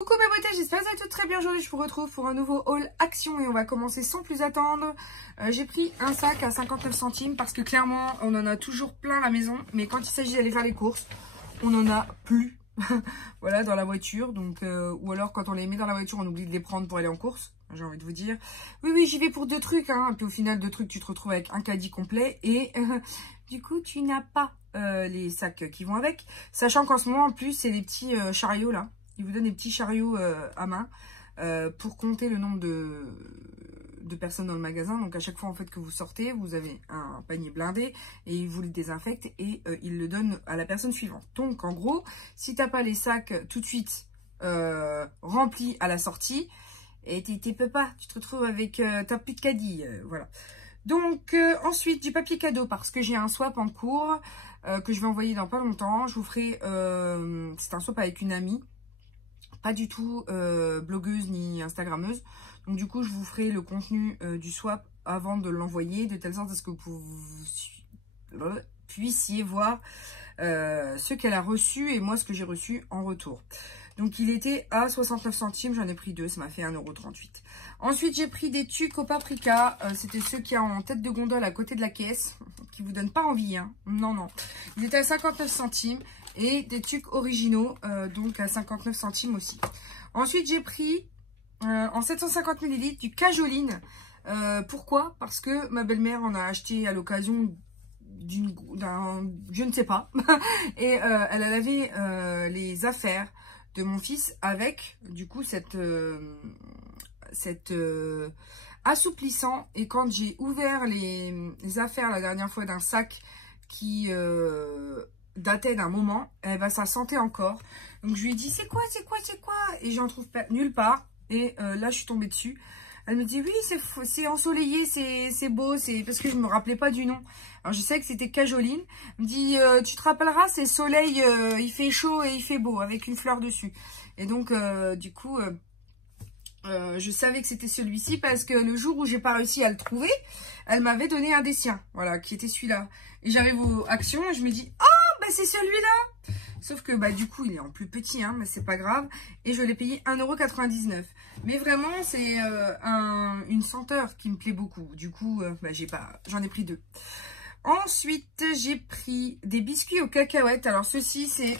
Coucou mes beautés, j'espère que vous allez toutes très bien. Aujourd'hui je vous retrouve pour un nouveau haul action et on va commencer sans plus attendre. J'ai pris un sac à 59 centimes parce que clairement on en a toujours plein à la maison, mais quand il s'agit d'aller faire les courses, on n'en a plus. Voilà, dans la voiture, donc ou alors quand on les met dans la voiture on oublie de les prendre pour aller en course, j'ai envie de vous dire. Oui j'y vais pour 2 trucs, hein. Puis au final 2 trucs tu te retrouves avec un caddie complet et du coup tu n'as pas les sacs qui vont avec, sachant qu'en ce moment en plus c'est les petits chariots là. Ils vous donnent des petits chariots à main pour compter le nombre de personnes dans le magasin. Donc à chaque fois en fait que vous sortez, vous avez un panier blindé et ils vous le désinfectent et ils le donnent à la personne suivante. Donc en gros, si tu n'as pas les sacs tout de suite remplis à la sortie, et tu peux pas, tu te retrouves avec ta petite caddie, voilà. Donc ensuite du papier cadeau parce que j'ai un swap en cours que je vais envoyer dans pas longtemps. Je vous ferai, c'est un swap avec une amie. Pas du tout blogueuse ni instagrammeuse. Donc du coup, je vous ferai le contenu du swap avant de l'envoyer, de telle sorte à ce que vous puissiez voir ce qu'elle a reçu et moi ce que j'ai reçu en retour. Donc il était à 69 centimes, j'en ai pris 2, ça m'a fait 1,38 €. Ensuite, j'ai pris des tucs au paprika. C'était ceux qui ont en tête de gondole à côté de la caisse, qui vous donnent pas envie, hein. Non, non. Ils étaient à 59 centimes. Et des tucs originaux, donc à 59 centimes aussi. Ensuite, j'ai pris en 750 ml du cajoline. Pourquoi? Parce que ma belle-mère en a acheté à l'occasion d'un je ne sais pas. Et elle a lavé les affaires de mon fils avec, du coup, cet assouplissant. Et quand j'ai ouvert les affaires la dernière fois d'un sac qui datait d'un moment, eh ben, ça sentait encore. Donc je lui ai dit c'est quoi? Et j'en trouve pas nulle part. Et là je suis tombée dessus. Elle me dit oui c'est ensoleillé, c'est beau, c'est parce que je me rappelais pas du nom. Alors je sais que c'était cajoline. Elle me dit tu te rappelleras, c'est soleil, il fait chaud et il fait beau avec une fleur dessus. Et donc du coup je savais que c'était celui-ci parce que le jour où j'ai pas réussi à le trouver, elle m'avait donné un des siens, voilà, qui était celui-là. Et j'arrive aux actions et je me dis, oh, bah c'est celui-là. Sauf que bah du coup, il est en plus petit, hein, mais c'est pas grave. Et je l'ai payé 1,99 €. Mais vraiment, c'est une senteur qui me plaît beaucoup. Du coup, bah, j'en ai pris 2. Ensuite, j'ai pris des biscuits aux cacahuètes. Alors, ceux-ci, c'est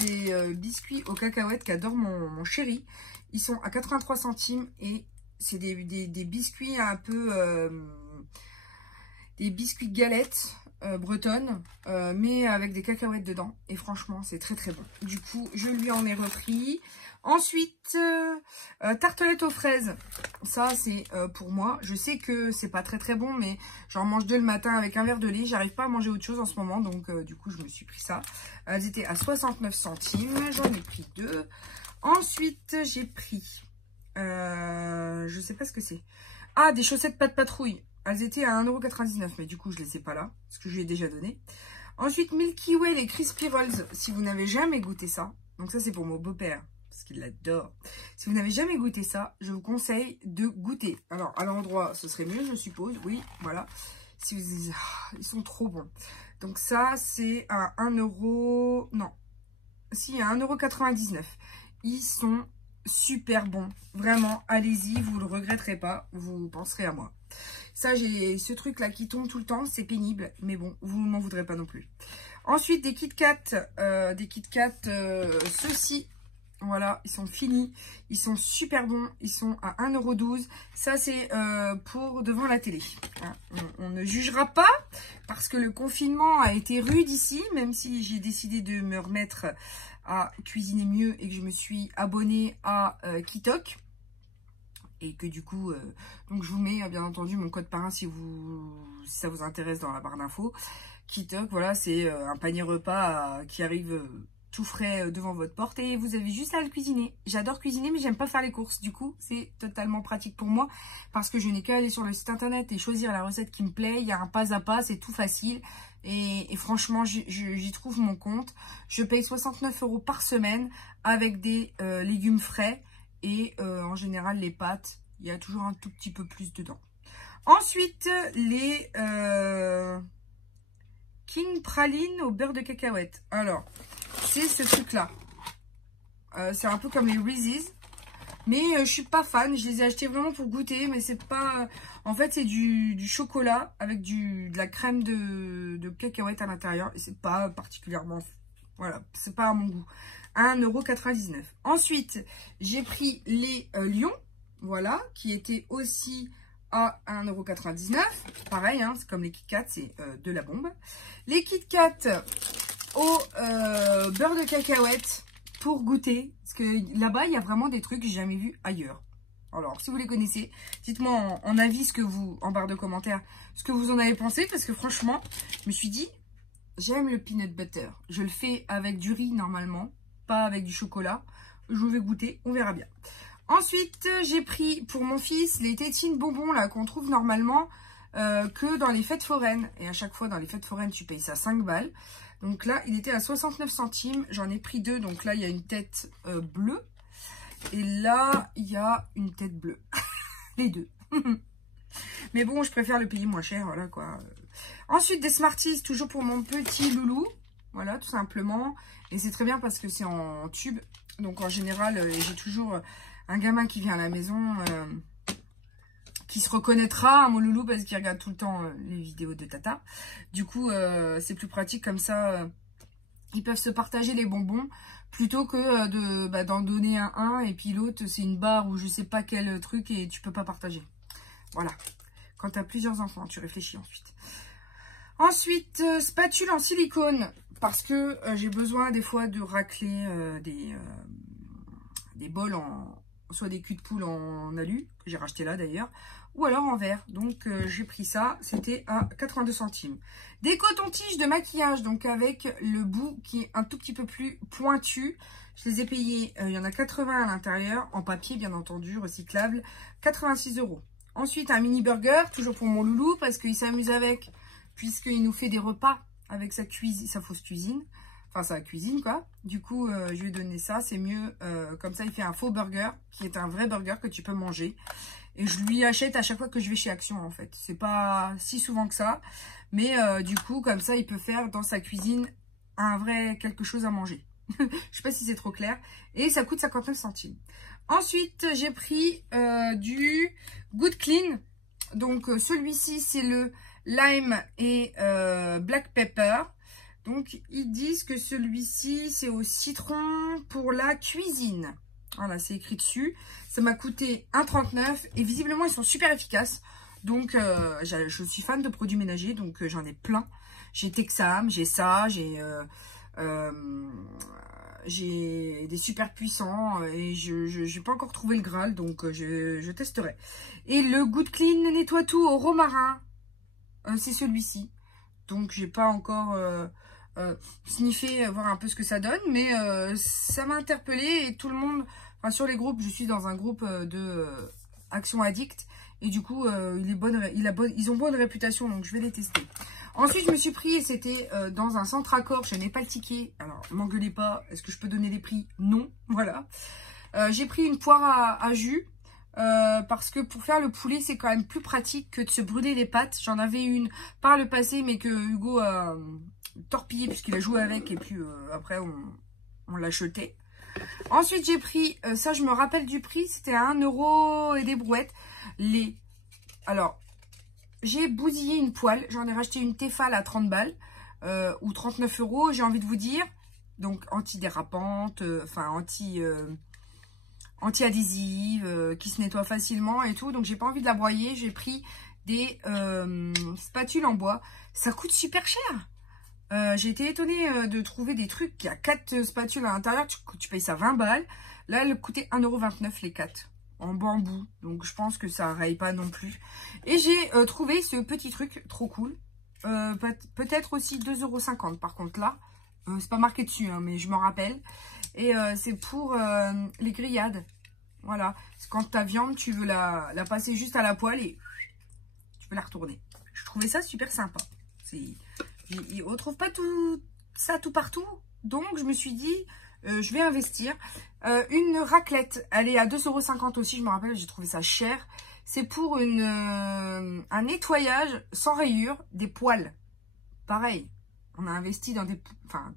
des biscuits aux cacahuètes qu'adore mon chéri. Ils sont à 83 centimes et c'est des biscuits un peu... des biscuits galettes bretonnes, mais avec des cacahuètes dedans. Et franchement, c'est très très bon. Du coup, je lui en ai repris. Ensuite, tartelettes aux fraises. Ça, c'est pour moi. Je sais que c'est pas très très bon, mais j'en mange 2 le matin avec un verre de lait. J'arrive pas à manger autre chose en ce moment, donc du coup, je me suis pris ça. Elles étaient à 69 centimes. J'en ai pris 2. Ensuite, j'ai pris... je sais pas ce que c'est. Ah, des chaussettes pas de patrouille. Elles étaient à 1,99 €, mais du coup, je les ai pas là, parce que je lui ai déjà donné. Ensuite, Milky Way, les Crispy Rolls. Si vous n'avez jamais goûté ça, donc ça, c'est pour mon beau-père, parce qu'il l'adore. Si vous n'avez jamais goûté ça, je vous conseille de goûter. Alors, à l'endroit, ce serait mieux, je suppose. Oui, voilà. Si vous... ils sont trop bons. Donc ça, c'est à 1 €... Non. Si, à 1,99 €. Ils sont super bons. Vraiment, allez-y, vous ne le regretterez pas. Vous penserez à moi. Ça, j'ai ce truc-là qui tombe tout le temps. C'est pénible, mais bon, vous m'en voudrez pas non plus. Ensuite, des Kit Kat. Ceux-ci. Voilà, ils sont finis. Ils sont super bons. Ils sont à 1,12 €. Ça, c'est pour devant la télé. Hein, on ne jugera pas parce que le confinement a été rude ici, même si j'ai décidé de me remettre à cuisiner mieux et que je me suis abonnée à Kitok. Et que du coup, donc je vous mets bien entendu mon code parrain si ça vous intéresse dans la barre d'infos. Kitok, voilà, c'est un panier repas qui arrive tout frais devant votre porte et vous avez juste à le cuisiner. J'adore cuisiner mais j'aime pas faire les courses. Du coup, c'est totalement pratique pour moi parce que je n'ai qu'à aller sur le site internet et choisir la recette qui me plaît. Il y a un pas à pas, c'est tout facile. Et franchement, j'y trouve mon compte. Je paye 69 € par semaine avec des légumes frais. Et en général, les pâtes, il y a toujours un tout petit peu plus dedans. Ensuite, les King Praline au beurre de cacahuète. Alors, c'est ce truc-là. C'est un peu comme les Reese's. Mais je suis pas fan. Je les ai achetés vraiment pour goûter. Mais c'est pas... En fait, c'est du chocolat avec de la crème de cacahuète à l'intérieur. Et c'est pas particulièrement... Voilà, c'est pas à mon goût. 1,99 €. Ensuite, j'ai pris les Lions. Voilà, qui étaient aussi à 1,99 €. Pareil, hein, c'est comme les Kit Kat, c'est de la bombe. Les Kit Kat au beurre de cacahuète pour goûter. Parce que là-bas, il y a vraiment des trucs que j'ai jamais vus ailleurs. Alors, si vous les connaissez, dites-moi en avis en barre de commentaires, ce que vous en avez pensé. Parce que franchement, je me suis dit, j'aime le peanut butter. Je le fais avec du riz normalement, pas avec du chocolat. Je vais goûter, on verra bien. Ensuite, j'ai pris pour mon fils les tétines bonbons là qu'on trouve normalement que dans les fêtes foraines. Et à chaque fois, dans les fêtes foraines, tu payes ça 5 balles. Donc là, il était à 69 centimes. J'en ai pris 2. Donc là, il y a une tête bleue. Et là, il y a une tête bleue. Les deux. Mais bon, je préfère le payer moins cher. Voilà quoi. Ensuite, des Smarties, toujours pour mon petit loulou. Voilà, tout simplement. Et c'est très bien parce que c'est en tube. Donc en général, j'ai toujours un gamin qui vient à la maison... qui se reconnaîtra à mon loulou parce qu'il regarde tout le temps les vidéos de Tata. Du coup, c'est plus pratique comme ça. Ils peuvent se partager les bonbons plutôt que d'en donner un et puis l'autre, c'est une barre ou je sais pas quel truc et tu peux pas partager. Voilà. Quand tu as plusieurs enfants, tu réfléchis ensuite. Ensuite, spatule en silicone parce que j'ai besoin des fois de racler des bols soit des culs de poule en alu, que j'ai racheté là d'ailleurs, ou alors en verre. Donc j'ai pris ça, c'était à 82 centimes. Des cotons-tiges de maquillage, donc avec le bout qui est un tout petit peu plus pointu. Je les ai payés, il y en a 80 à l'intérieur, en papier bien entendu, recyclable, 86 €. Ensuite un mini burger, toujours pour mon loulou, parce qu'il s'amuse avec, puisqu'il nous fait des repas avec sa fausse cuisine. Enfin, sa cuisine, quoi. Du coup, je lui ai donné ça. C'est mieux. Comme ça, il fait un faux burger, qui est un vrai burger que tu peux manger. Et je lui achète à chaque fois que je vais chez Action, en fait. C'est pas si souvent que ça. Mais du coup, comme ça, il peut faire dans sa cuisine un vrai quelque chose à manger. Je sais pas si c'est trop clair. Et ça coûte 59 centimes. Ensuite, j'ai pris du Good Clean. Donc, celui-ci, c'est le lime et black pepper. Donc, ils disent que celui-ci, c'est au citron pour la cuisine. Voilà, c'est écrit dessus. Ça m'a coûté 1,39 € et visiblement, ils sont super efficaces. Donc, je suis fan de produits ménagers, donc j'en ai plein. J'ai Texam, j'ai ça, j'ai des super puissants et je n'ai pas encore trouvé le Graal, donc je testerai. Et le Good Clean nettoie tout au romarin, c'est celui-ci. Donc, j'ai pas encore... sniffer, voir un peu ce que ça donne, mais ça m'a interpellée et tout le monde, enfin sur les groupes, je suis dans un groupe de Action Addict et du coup ils ont bonne réputation, donc je vais les tester. Ensuite je me suis pris, et c'était dans un centre accord, je n'ai pas le ticket, alors m'engueulez pas, est-ce que je peux donner les prix? Non, voilà. J'ai pris une poire à jus. Parce que pour faire le poulet, c'est quand même plus pratique que de se brûler les pattes. J'en avais une par le passé, mais que Hugo a torpillé puisqu'il a joué avec et puis après on l'a jeté. Ensuite, j'ai pris, ça je me rappelle du prix, c'était à 1 € et des brouettes. Alors, j'ai bousillé une poêle, j'en ai racheté une Tefal à 30 balles ou 39 €, j'ai envie de vous dire. Donc antidérapante, enfin anti-adhésive, qui se nettoie facilement et tout. Donc, j'ai pas envie de la broyer. J'ai pris des spatules en bois. Ça coûte super cher. J'ai été étonnée de trouver des trucs qui a 4 spatules à l'intérieur. Tu payes ça 20 balles. Là, elle coûtait 1,29 € les 4 en bambou. Donc, je pense que ça raye pas non plus. Et j'ai trouvé ce petit truc trop cool. Peut-être aussi 2,50 € par contre là. C'est pas marqué dessus, hein, mais je m'en rappelle. Et c'est pour les grillades. Voilà. Quand ta viande, tu veux la passer juste à la poêle et tu peux la retourner. Je trouvais ça super sympa. On ne retrouve pas tout ça tout partout. Donc, je me suis dit, je vais investir. Une raclette, elle est à 2,50 € aussi. Je me rappelle, j'ai trouvé ça cher. C'est pour un nettoyage sans rayures des poêles. Pareil. On a investi dans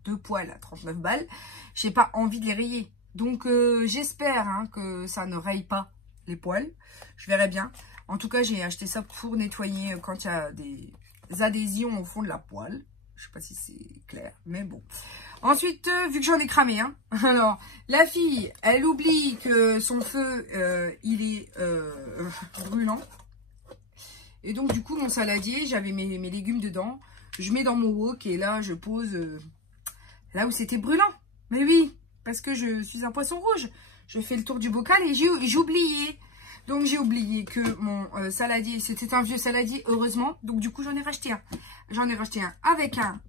deux poêles à 39 balles. J'ai pas envie de les rayer. Donc, j'espère hein, que ça ne raye pas les poils. Je verrai bien. En tout cas, j'ai acheté ça pour nettoyer quand il y a des adhésions au fond de la poêle. Je sais pas si c'est clair, mais bon. Ensuite, vu que j'en ai cramé, hein, alors, la fille, elle oublie que son feu, il est brûlant. Et donc, du coup, mon saladier, j'avais mes légumes dedans. Je mets dans mon wok et là, je pose là où c'était brûlant. Mais oui, parce que je suis un poisson rouge. Je fais le tour du bocal et j'ai oublié. Donc, j'ai oublié que mon saladier, c'était un vieux saladier, heureusement. Donc, du coup, j'en ai racheté un. J'en ai racheté un avec un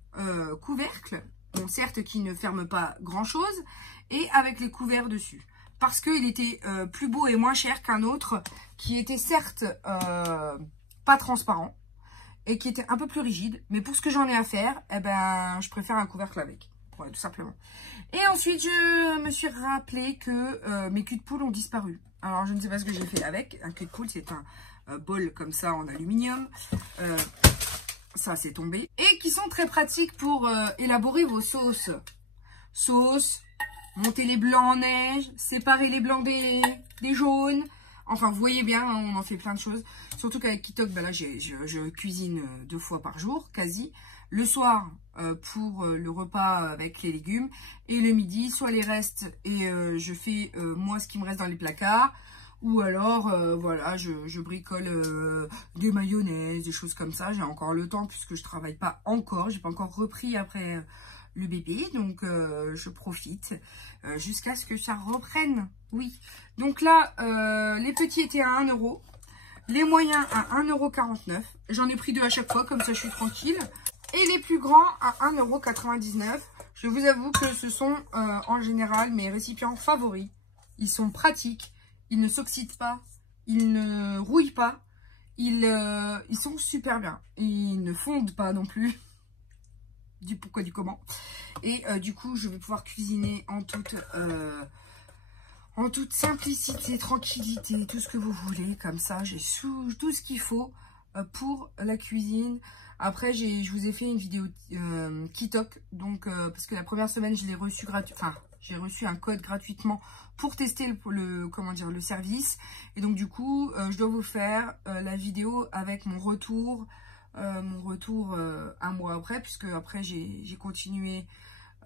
couvercle. Bon, certes, qui ne ferme pas grand-chose. Et avec les couverts dessus. Parce qu'il était plus beau et moins cher qu'un autre qui était certes pas transparent. Et qui était un peu plus rigide. Mais pour ce que j'en ai à faire, eh ben, je préfère un couvercle avec. Ouais, tout simplement. Et ensuite, je me suis rappelé que mes culs de poule ont disparu. Alors, je ne sais pas ce que j'ai fait avec. Un cul de poule, c'est un bol comme ça en aluminium. Ça, c'est tombé. Et qui sont très pratiques pour élaborer vos sauces. Sauce, monter les blancs en neige, séparer les blancs des jaunes. Enfin, vous voyez bien, hein, on en fait plein de choses. Surtout qu'avec Kitok, ben là, je cuisine 2 fois par jour, quasi. Le soir, pour le repas avec les légumes. Et le midi, soit les restes et je fais moi ce qui me reste dans les placards. Ou alors, voilà, je bricole des mayonnaises, des choses comme ça. J'ai encore le temps puisque je travaille pas encore. J'ai pas encore repris après le bébé. Donc, je profite jusqu'à ce que ça reprenne. Oui. Donc là, les petits étaient à 1 €. Les moyens à 1,49 €. J'en ai pris 2 à chaque fois, comme ça je suis tranquille. Et les plus grands à 1,99 €. Je vous avoue que ce sont en général mes récipients favoris. Ils sont pratiques. Ils ne s'oxydent pas, ils ne rouillent pas, ils sont super bien. Ils ne fondent pas non plus, du pourquoi, du comment. Et du coup, je vais pouvoir cuisiner en toute simplicité, tranquillité, tout ce que vous voulez. Comme ça, j'ai tout ce qu'il faut pour la cuisine. Après, je vous ai fait une vidéo Kitok, donc parce que la première semaine, je l'ai reçu gratuitement. Enfin, j'ai reçu un code gratuitement pour tester le service. Et donc, du coup, je dois vous faire la vidéo avec mon retour un mois après, puisque après, j'ai continué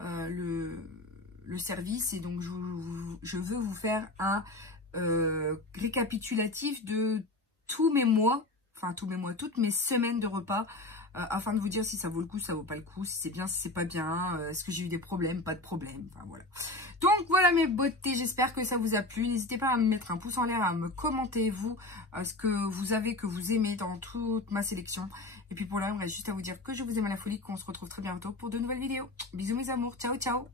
le service. Et donc, je veux vous faire un récapitulatif de tous mes mois, toutes mes semaines de repas, afin de vous dire si ça vaut le coup, si ça vaut pas le coup, si c'est bien, si c'est pas bien, est-ce que j'ai eu des problèmes, pas de problème, enfin voilà. Donc voilà mes beautés, j'espère que ça vous a plu. N'hésitez pas à me mettre un pouce en l'air, à me commenter vous, ce que vous avez, que vous aimez dans toute ma sélection. Et puis pour là, il me reste juste à vous dire que je vous aime à la folie, qu'on se retrouve très bientôt pour de nouvelles vidéos. Bisous mes amours, ciao ciao.